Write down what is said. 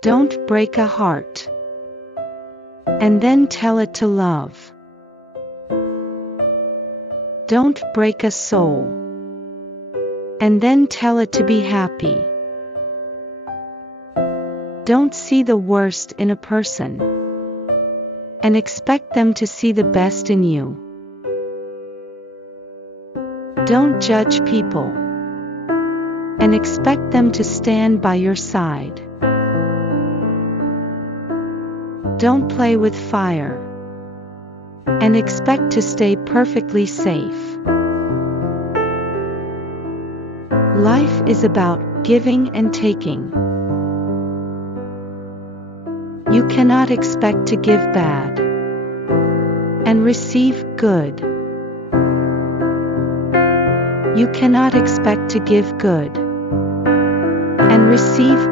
Don't break a heart and then tell it to love. Don't break a soul and then tell it to be happy. Don't see the worst in a person and expect them to see the best in you. Don't judge people and expect them to stand by your side. Don't play with fire and expect to stay perfectly safe. Life is about giving and taking. You cannot expect to give bad and receive good. You cannot expect to give good and receive